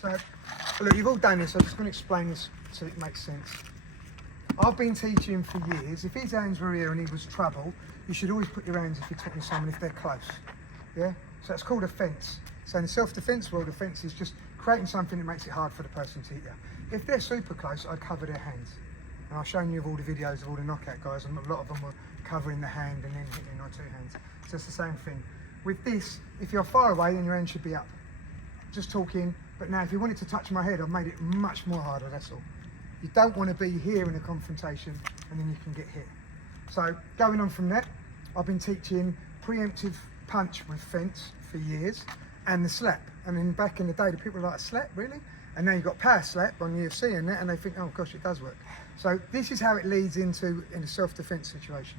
So, look, you've all done this, I'm just going to explain this so it makes sense. I've been teaching for years, if his hands were here and he was trouble, you should always put your hands if you're talking to someone if they're close. Yeah? So it's called a fence. So in the self-defense world, a fence is just creating something that makes it hard for the person to hit you. If they're super close, I'd cover their hands. And I've shown you all the videos of all the knockout guys, and a lot of them were covering the hand and then hitting on 2 hands. So it's the same thing. With this, if you're far away, then your hand should be up. Just talking, but now if you wanted to touch my head, I've made it much more harder, that's all. You don't want to be here in a confrontation and then you can get hit. So going on from that, I've been teaching preemptive punch with fence for years and the slap. And then back in the day, the people were like, slap, really? And now you've got power slap on UFC and that, and they think, oh gosh, it does work. So this is how it leads into in a self-defense situation.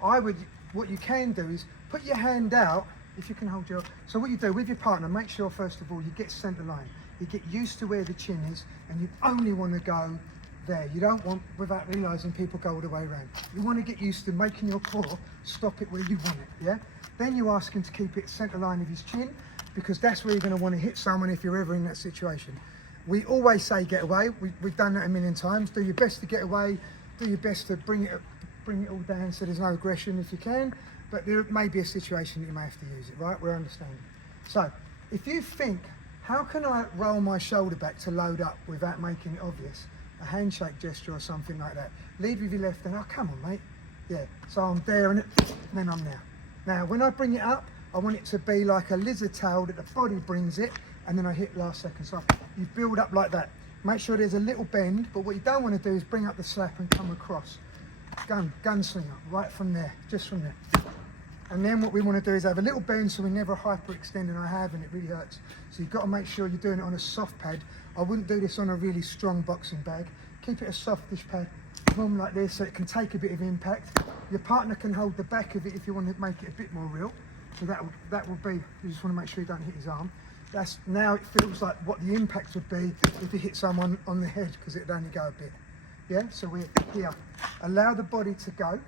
What you can do is put your hand out, if you can hold your, so what you do with your partner, make sure first of all you get centre line. You get used to where the chin is, and you only want to go there. You don't want, without realising, people go all the way around. You want to get used to making your core stop it where you want it, yeah? Then you ask him to keep it centre line of his chin, because that's where you're going to want to hit someone if you're ever in that situation. We always say get away. We've done that a million times. Do your best to get away. Do your best to bring it all down so there's no aggression if you can. But there may be a situation that you may have to use it, right? We're understanding. So if you think, how can I roll my shoulder back to load up without making it obvious? A handshake gesture or something like that. Lead with your left hand. Oh, come on, mate. Yeah. So I'm there and then I'm there. Now, when I bring it up, I want it to be like a lizard tail that the body brings it, and then I hit last second. So you build up like that. Make sure there's a little bend, but what you don't want to do is bring up the slap and come across. Gunslinger, right from there, just from there. And then what we want to do is have a little bend so we never hyperextend, and I have, and it really hurts. So you've got to make sure you're doing it on a soft pad. I wouldn't do this on a really strong boxing bag. Keep it a softish pad, boom, like this, so it can take a bit of impact. Your partner can hold the back of it if you want to make it a bit more real. So that will be, you just want to make sure you don't hit his arm. Now it feels like what the impact would be if you hit someone on the head, because it'd only go a bit. Yeah, so we're here. Allow the body to go.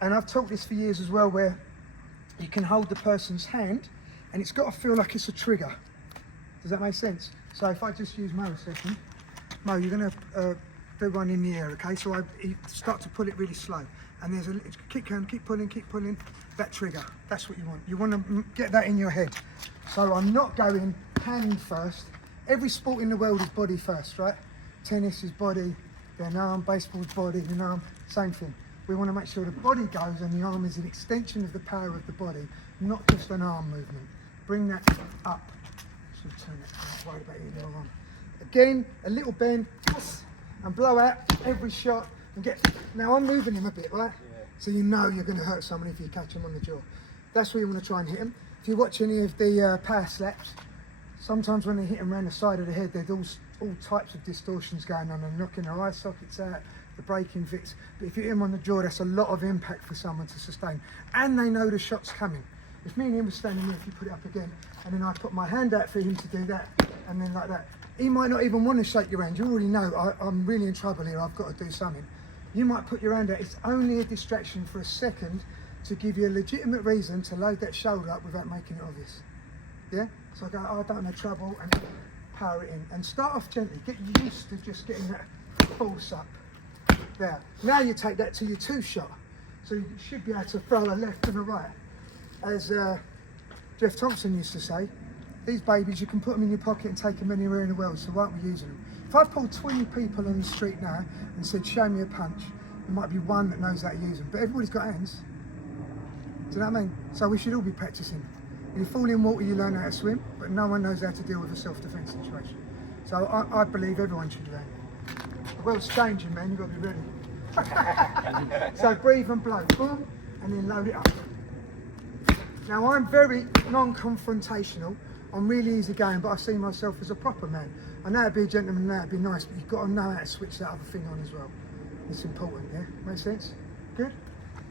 And I've taught this for years as well, where you can hold the person's hand and it's got to feel like it's a trigger. Does that make sense? So if I just use Mo a second. Mo, you're going to do one in the air, okay? So you start to pull it really slow. And there's a keep pulling, that trigger. That's what you want. You want to get that in your head. So I'm not going hand first. Every sport in the world is body first, right? Tennis is body, then arm, baseball's body, then arm, same thing. We want to make sure the body goes and the arm is an extension of the power of the body, not just an arm movement. Bring that up. Should turn it, I'm not worried about you now on. Again, a little bend, and blow out every shot. And now I'm moving him a bit, right? Yeah. So you know you're going to hurt someone if you catch him on the jaw. That's where you want to try and hit him. If you watch any of the power slaps, sometimes when they hit him around the side of the head, there's all types of distortions going on and knocking their eye sockets out, the breaking fits. But if you hit him on the jaw, that's a lot of impact for someone to sustain. And they know the shot's coming. If me and him were standing here, if you put it up again, and then I put my hand out for him to do that, and then like that, he might not even want to shake your hand. You already know, I'm really in trouble here, I've got to do something. You might put your hand out. It's only a distraction for a second to give you a legitimate reason to load that shoulder up without making it obvious. Yeah? So I go, oh, I don't have trouble, and power it in. And start off gently. Get used to just getting that force up. There. Now you take that to your 2-shot. So you should be able to throw a left and a right. As Jeff Thompson used to say, these babies, you can put them in your pocket and take them anywhere in the world, so why aren't we using them? If I pulled 20 people on the street now and said, show me a punch, there might be one that knows how to use them, but everybody's got hands. Do you know what I mean? So we should all be practicing. If you fall in water, you learn how to swim, but no one knows how to deal with a self-defense situation. So I believe everyone should learn. The world's changing, man, you've got to be ready. So breathe and blow, boom, and then load it up. Now I'm very non-confrontational. I'm really easygoing, but I see myself as a proper man. I know how to be a gentleman, I know how to be nice, but you've got to know how to switch that other thing on as well. It's important, yeah? Make sense? Good?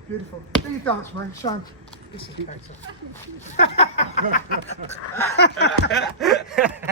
Beautiful. Do your dance, man. Show 'em. This is better.